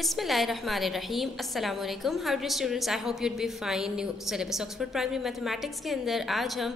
बिस्मिल्लाहिर्रहमानिर्रहीम अस्सलाम वालेकुम। How do students, I hope you'd be fine. New syllabus Oxford primary mathematics के अंदर आज हम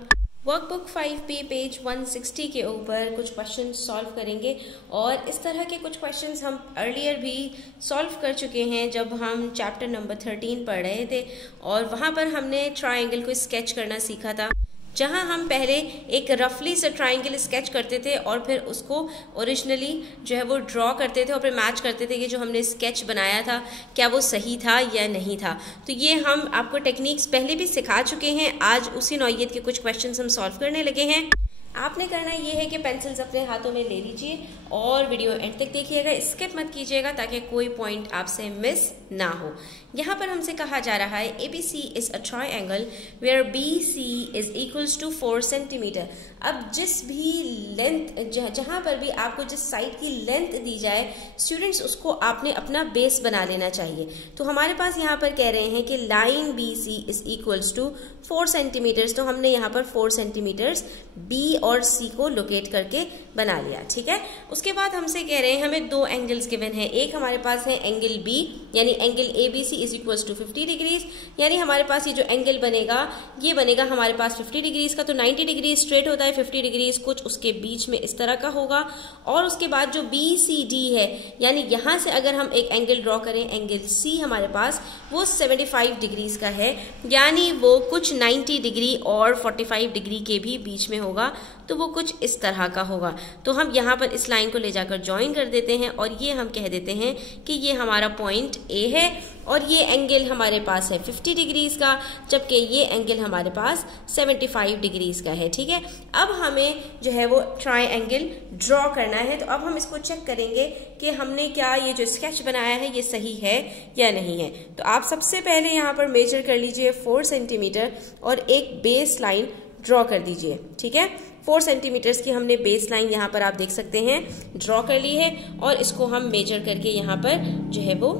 वर्कबुक 5 पेज 160 के ऊपर कुछ क्वेश्चन सॉल्व करेंगे। और इस तरह के कुछ क्वेश्चंस हम अर्लियर भी सॉल्व कर चुके हैं जब हम चैप्टर नंबर 13 पढ़ रहे थे, और वहाँ पर हमने ट्रायंगल को स्केच करना सीखा था, जहां हम पहले एक रफली से ट्रायंगल स्केच करते थे और फिर उसको ओरिजिनली जो है वो ड्रॉ करते थे और फिर मैच करते थे कि जो हमने स्केच बनाया था क्या वो सही था या नहीं था। तो ये हम आपको टेक्निक्स पहले भी सिखा चुके हैं। आज उसी नौइयत के कुछ क्वेश्चंस हम सॉल्व करने लगे हैं। आपने करना ये है कि पेंसिल्स अपने हाथों में ले लीजिए और वीडियो एंड तक देखिएगा, स्किप मत कीजिएगा ताकि कोई पॉइंट आपसे मिस ना हो। यहाँ पर हमसे कहा जा रहा है ABC is a triangle where BC is equals to 4 centimetre. अब जिस भी लेंथ जहाँ पर भी आपको जिस साइड की लेंथ दी जाए स्टूडेंट्स, उसको आपने अपना बेस बना लेना चाहिए। तो हमारे पास यहाँ पर कह रहे हैं कि line BC is equals to 4 centimetres. तो हमने यहाँ पर 4 सेंटीमीटर्स B और C को लोकेट करके बना लिया, ठीक है। उसके बाद हमसे कह रहे हैं हमें दो एंगल्स गिवन है। एक हमारे पास है एंगल B यानी angle ABC is equals to 50 degrees, यानी हमारे पास ये जो एंगल बनेगा ये बनेगा हमारे पास 50 डिग्रीज का। तो 90 डिग्री स्ट्रेट होता है, 50 डिग्रीज कुछ उसके बीच में इस तरह का होगा। और उसके बाद जो BCD है यानी यहाँ से अगर हम एक एंगल ड्रॉ करें, एंगल C हमारे पास वो 75 डिग्रीज का है, यानी वो कुछ 90 डिग्री और 45 डिग्री के भी बीच में होगा। तो वो कुछ इस तरह का होगा। तो हम यहाँ पर इस लाइन को ले जाकर ज्वाइन कर देते हैं और ये हम कह देते हैं कि ये हमारा पॉइंट A है और ये एंगल हमारे पास है 50 डिग्रीज का, जबकि ये एंगल हमारे पास 75 डिग्रीज का है, ठीक है। अब हमें जो है वो ट्रायंगल ड्रॉ करना है। तो अब हम इसको चेक करेंगे कि हमने क्या ये जो स्केच बनाया है ये सही है या नहीं है। तो आप सबसे पहले यहाँ पर मेजर कर लीजिए 4 सेंटीमीटर और एक बेस लाइन ड्रॉ कर दीजिए, ठीक है। 4 सेंटीमीटर्स की हमने बेस लाइन यहाँ पर आप देख सकते हैं ड्रॉ कर ली है और इसको हम मेजर करके यहाँ पर जो है वो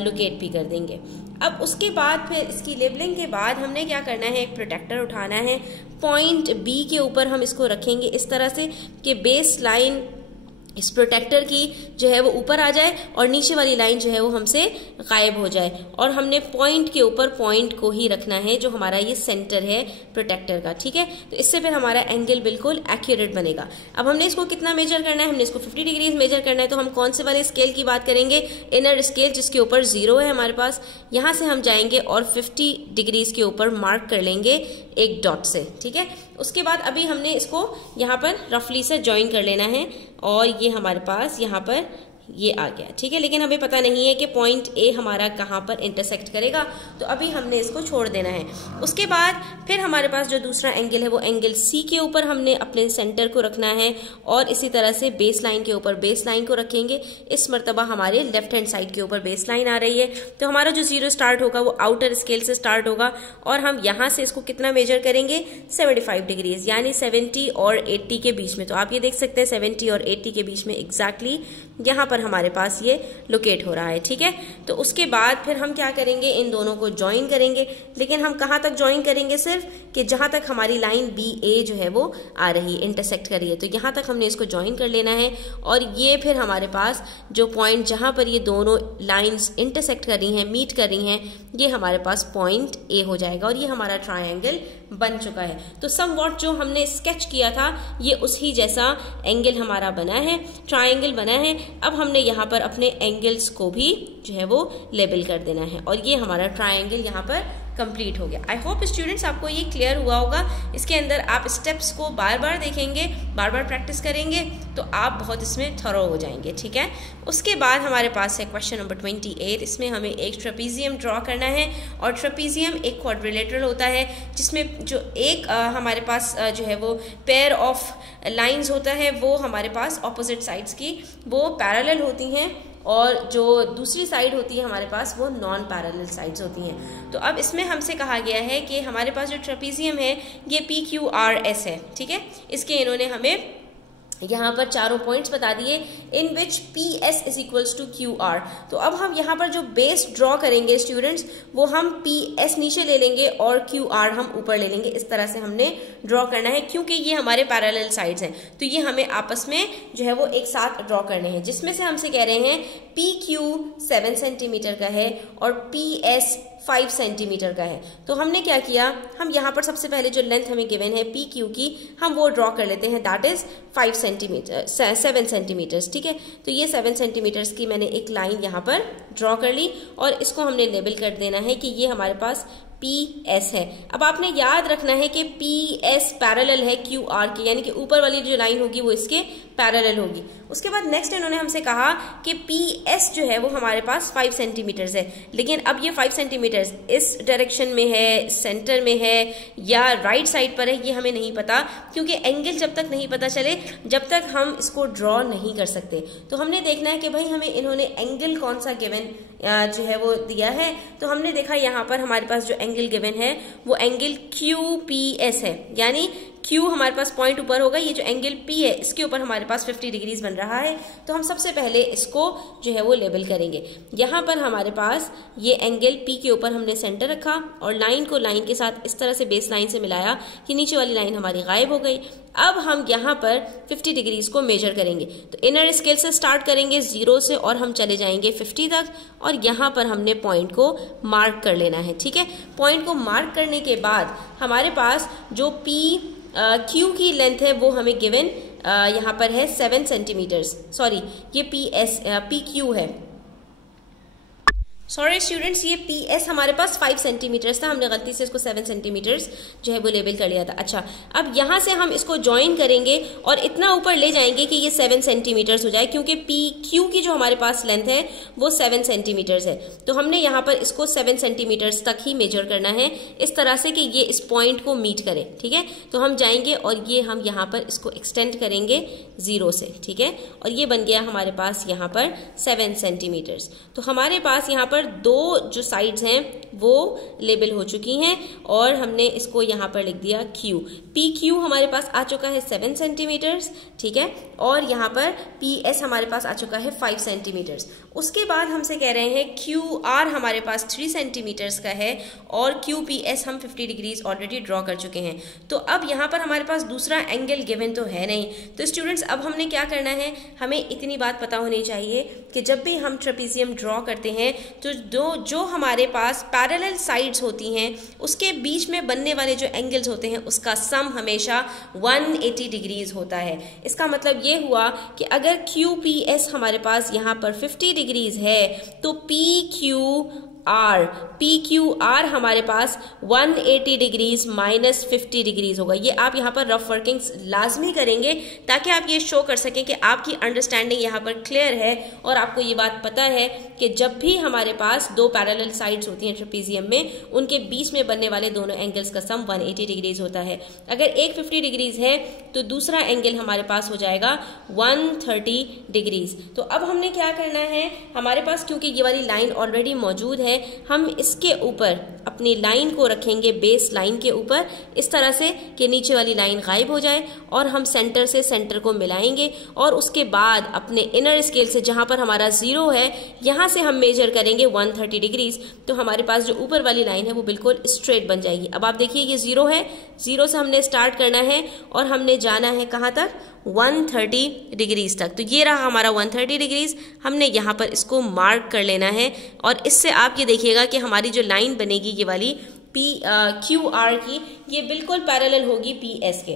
लोकेट भी कर देंगे। अब उसके बाद फिर इसकी लेबलिंग के बाद हमने क्या करना है, एक प्रोटेक्टर उठाना है। पॉइंट B के ऊपर हम इसको रखेंगे इस तरह से कि बेस लाइन इस प्रोटेक्टर की जो है वो ऊपर आ जाए और नीचे वाली लाइन जो है वो हमसे गायब हो जाए। और हमने पॉइंट के ऊपर पॉइंट को ही रखना है जो हमारा ये सेंटर है प्रोटेक्टर का, ठीक है। तो इससे फिर हमारा एंगल बिल्कुल एक्यूरेट बनेगा। अब हमने इसको कितना मेजर करना है, हमने इसको 50 डिग्रीज मेजर करना है। तो हम कौन से वाले स्केल की बात करेंगे, इनर स्केल जिसके ऊपर 0 है हमारे पास। यहाँ से हम जाएंगे और 50 डिग्रीज के ऊपर मार्क कर लेंगे एक डॉट से, ठीक है। उसके बाद अभी हमने इसको यहाँ पर रफली से ज्वाइन कर लेना है और ये हमारे पास यहाँ पर ये आ गया, ठीक है। लेकिन हमें पता नहीं है कि पॉइंट A हमारा कहाँ पर इंटरसेक्ट करेगा, तो अभी हमने इसको छोड़ देना है। उसके बाद फिर हमारे पास जो दूसरा एंगल है वो एंगल C के ऊपर हमने अपने सेंटर को रखना है और इसी तरह से बेस लाइन के ऊपर बेस लाइन को रखेंगे। इस मरतबा हमारे लेफ्ट हैंड साइड के ऊपर बेस लाइन आ रही है। तो हमारा जो 0 स्टार्ट होगा वो आउटर स्केल से स्टार्ट होगा और हम यहाँ से इसको कितना मेजर करेंगे, 75 डिग्रीज यानी 70 और 80 के बीच में। तो आप ये देख सकते हैं 70 और 80 के बीच में एग्जैक्टली यहाँ पर हमारे पास ये लोकेट हो रहा है, ठीक है। तो उसके बाद फिर हम क्या करेंगे, इन दोनों को ज्वाइन करेंगे। लेकिन हम कहाँ तक ज्वाइन करेंगे, सिर्फ कि जहां तक हमारी लाइन BA जो है वो आ रही है, इंटरसेक्ट कर रही है। तो यहाँ तक हमने इसको ज्वाइन कर लेना है और ये फिर हमारे पास जो पॉइंट जहां पर ये दोनों लाइन्स इंटरसेक्ट कर रही हैं, मीट कर रही हैं, ये हमारे पास पॉइंट A हो जाएगा और ये हमारा ट्रायंगल बन चुका है। तो समवॉट जो हमने स्केच किया था ये उसी जैसा एंगल हमारा बना है, ट्रायंगल बना है। अब हमने यहाँ पर अपने एंगल्स को भी जो है वो लेबल कर देना है और ये हमारा ट्रायंगल यहाँ पर कंप्लीट हो गया। आई होप स्टूडेंट्स आपको ये क्लियर हुआ होगा। इसके अंदर आप स्टेप्स को बार बार देखेंगे, बार बार प्रैक्टिस करेंगे तो आप बहुत इसमें थरो हो जाएंगे, ठीक है। उसके बाद हमारे पास है क्वेश्चन नंबर 28। इसमें हमें एक ट्रेपीजियम ड्रॉ करना है और ट्रेपीजियम एक क्वाड्रिलेटरल होता है जिसमें जो एक हमारे पास जो है वो पेयर ऑफ लाइन्स होता है वो हमारे पास ऑपोजिट साइड्स की वो पैरेलल होती हैं और जो दूसरी साइड होती है हमारे पास वो नॉन पैरेलल साइड्स होती हैं। तो अब इसमें हमसे कहा गया है कि हमारे पास जो ट्रेपीजियम है ये PQRS है, ठीक है। इसके इन्होंने हमें यहाँ पर चारों पॉइंट्स बता दिए in which PS is equals to QR। तो अब हम यहाँ पर जो बेस ड्रॉ करेंगे स्टूडेंट्स, वो हम PS नीचे ले लेंगे और QR हम ऊपर ले लेंगे। इस तरह से हमने ड्रॉ करना है, क्योंकि ये हमारे पैरेलल साइड्स हैं, तो ये हमें आपस में जो है वो एक साथ ड्रॉ करने हैं, जिसमें से हमसे कह रहे हैं PQ 7 सेंटीमीटर का है और PS 5 सेंटीमीटर का है। तो हमने क्या किया, हम यहाँ पर सबसे पहले जो लेंथ हमें गिवन है PQ की, हम वो ड्रॉ कर लेते हैं, दैट इज 7 सेंटीमीटर्स। ठीक है, तो ये 7 सेंटीमीटर्स की मैंने एक लाइन यहाँ पर ड्रॉ कर ली और इसको हमने लेबल कर देना है कि ये हमारे पास PS है। अब आपने याद रखना है कि PS पैरेलल है QR के, यानी कि ऊपर वाली जो लाइन होगी वो इसके पैरेलल होगी। उसके बाद नेक्स्ट इन्होंने हमसे कहा कि PS जो है वो हमारे पास 5 सेंटीमीटर्स है, लेकिन अब ये 5 सेंटीमीटर्स इस डायरेक्शन में है, सेंटर में है या राइट साइड पर है, ये हमें नहीं पता, क्योंकि एंगल जब तक नहीं पता चले जब तक हम इसको ड्रॉ नहीं कर सकते। तो हमने देखना है कि भाई हमें इन्होंने एंगल कौन सा गिवन जो है वो दिया है। तो हमने देखा यहाँ पर हमारे पास जो एंगल गिवन है वो एंगल QPS है, यानी Q हमारे पास पॉइंट ऊपर होगा, ये जो एंगल P है इसके ऊपर हमारे पास 50 डिग्रीज बन रहा है। तो हम सबसे पहले इसको जो है वो लेबल करेंगे। यहाँ पर हमारे पास ये एंगल P के ऊपर हमने सेंटर रखा और लाइन को लाइन के साथ इस तरह से बेस लाइन से मिलाया कि नीचे वाली लाइन हमारी गायब हो गई। अब हम यहाँ पर 50 डिग्रीज को मेजर करेंगे, तो इनर स्केल से स्टार्ट करेंगे 0 से और हम चले जाएंगे 50 तक, और यहाँ पर हमने पॉइंट को मार्क कर लेना है। ठीक है, पॉइंट को मार्क करने के बाद हमारे पास जो Q की लेंथ है वो हमें गिवन यहाँ पर है 7 सेंटीमीटर्स, सॉरी ये PQ है, सॉरी स्टूडेंट्स, ये PS हमारे पास 5 सेंटीमीटर्स था, हमने गलती से इसको 7 सेंटीमीटर्स जो है वो लेबल कर लिया था। अच्छा, अब यहाँ से हम इसको ज्वाइन करेंगे और इतना ऊपर ले जाएंगे कि ये 7 सेंटीमीटर्स हो जाए, क्योंकि PQ की जो हमारे पास लेंथ है वो 7 सेंटीमीटर्स है। तो हमने यहाँ पर इसको 7 सेंटीमीटर्स तक ही मेजर करना है, इस तरह से कि ये इस पॉइंट को मीट करे। ठीक है, तो हम जाएंगे और ये हम यहाँ पर इसको एक्सटेंड करेंगे 0 से। ठीक है, और ये बन गया हमारे पास यहाँ पर 7 सेंटीमीटर्स। तो हमारे पास यहाँ पर दो जो साइड्स हैं वो लेबल हो चुकी हैं और हमने इसको यहाँ पर लिख दिया Q। PQ हमारे पास आ चुका है 7 सेंटीमीटर्स। ठीक है, और यहाँ पर PS हमारे पास आ चुका है 5 सेंटीमीटर्स। उसके बाद हमसे कह रहे हैं QR हमारे पास 3 सेंटीमीटर्स का है और QPS हम 50 डिग्रीज ऑलरेडी ड्रॉ कर चुके हैं। तो अब यहाँ पर हमारे पास दूसरा एंगल गिवन तो है नहीं। तो स्टूडेंट्स, अब हमने क्या करना है, हमें इतनी बात पता होनी चाहिए कि जब भी हम ट्रेपीजियम ड्रॉ करते हैं तो जो हमारे पास पैरेलल साइड्स होती हैं उसके बीच में बनने वाले जो एंगल्स होते हैं उसका सम हमेशा 180 डिग्रीज होता है। इसका मतलब ये हुआ कि अगर QPS हमारे पास यहाँ पर 50 डिग्रीज है तो PQR हमारे पास 180 डिग्रीज माइनस 50 डिग्रीज होगा। ये आप यहाँ पर रफ वर्किंग्स लाजमी करेंगे ताकि आप ये शो कर सकें कि आपकी अंडरस्टैंडिंग यहाँ पर क्लियर है और आपको ये बात पता है कि जब भी हमारे पास दो पैरेलल साइड्स होती हैं ट्रेपीजियम में, उनके बीच में बनने वाले दोनों एंगल्स का सम 180 डिग्रीज होता है। अगर एक 50 डिग्रीज है तो दूसरा एंगल हमारे पास हो जाएगा 130 डिग्रीज। तो अब हमने क्या करना है, हमारे पास क्योंकि ये वाली लाइन ऑलरेडी मौजूद है, हम इसके ऊपर अपनी लाइन को रखेंगे बेस लाइन के ऊपर इस तरह से कि नीचे वाली लाइन गायब हो जाए और हम सेंटर से सेंटर को मिलाएंगे और उसके बाद अपने इनर स्केल से जहां पर हमारा 0 है यहां से हम मेजर करेंगे 130 डिग्रीज। तो हमारे पास जो ऊपर वाली लाइन है वो बिल्कुल स्ट्रेट बन जाएगी। अब आप देखिए ये 0 है, 0 से हमने स्टार्ट करना है और हमने जाना है कहां तक, 130 डिग्रीज तक। तो ये रहा हमारा 130 डिग्रीज, हमने यहाँ पर इसको मार्क कर लेना है और इससे आप ये देखिएगा कि हमारी जो लाइन बनेगी ये वाली QR की, ये बिल्कुल पैरेलल होगी PS के।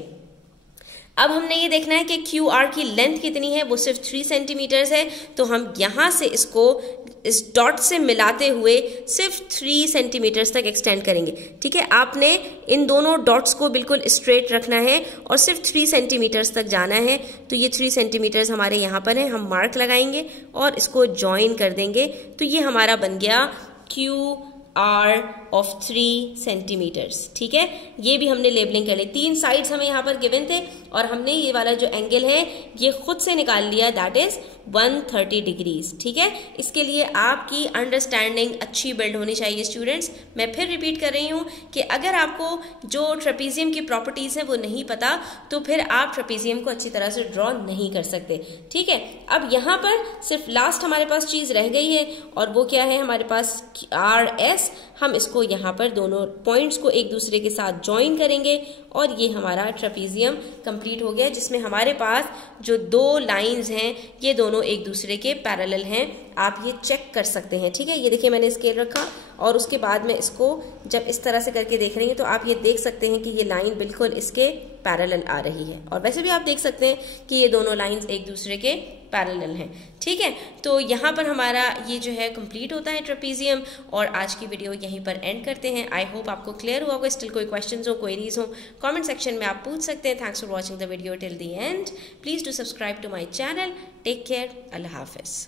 अब हमने ये देखना है कि QR की लेंथ कितनी है, वो सिर्फ 3 सेंटीमीटर्स है। तो हम यहाँ से इसको इस डॉट से मिलाते हुए सिर्फ 3 सेंटीमीटर्स तक एक्सटेंड करेंगे। ठीक है, आपने इन दोनों डॉट्स को बिल्कुल स्ट्रेट रखना है और सिर्फ 3 सेंटीमीटर्स तक जाना है। तो ये 3 सेंटीमीटर्स हमारे यहाँ पर है, हम मार्क लगाएंगे और इसको ज्वाइन कर देंगे। तो ये हमारा बन गया QR ऑफ 3 सेंटीमीटर्स। ठीक है, ये भी हमने लेबलिंग कर ली। 3 साइड्स हमें यहाँ पर गिवन थे और हमने ये वाला जो एंगल है ये खुद से निकाल लिया, दैट इज 130 डिग्रीज। ठीक है, इसके लिए आपकी अंडरस्टैंडिंग अच्छी बिल्ड होनी चाहिए स्टूडेंट्स। मैं फिर रिपीट कर रही हूँ कि अगर आपको जो ट्रेपीजियम की प्रॉपर्टीज हैं वो नहीं पता तो फिर आप ट्रेपीजियम को अच्छी तरह से ड्रॉ नहीं कर सकते। ठीक है, अब यहाँ पर सिर्फ लास्ट हमारे पास चीज रह गई है और वो क्या है, हमारे पास RS। हम इसको यहाँ पर दोनों पॉइंट्स को एक दूसरे के साथ ज्वाइन करेंगे और ये हमारा ट्रेपीजियम कंप्लीट हो गया, जिसमें हमारे पास जो दो लाइंस हैं ये दोनों एक दूसरे के पैरेलल हैं। आप ये चेक कर सकते हैं। ठीक है, ये देखिए मैंने स्केल रखा और उसके बाद में इसको जब इस तरह से करके देख रही हैं तो आप ये देख सकते हैं कि ये लाइन बिल्कुल इसके पैरेलल आ रही है और वैसे भी आप देख सकते हैं कि ये दोनों लाइंस एक दूसरे के पैरेलल हैं। ठीक है, तो यहाँ पर हमारा ये जो है कंप्लीट होता है ट्रेपीजियम और आज की वीडियो यहीं पर एंड करते हैं। आई होप आपको क्लियर हुआ होगा। स्टिल कोई क्वेश्चंस हो, क्वेरीज हो, कमेंट सेक्शन में आप पूछ सकते हैं। Thanks for watching the video till the end. Please do subscribe to my channel. Take care. अल्लाह हाफिज।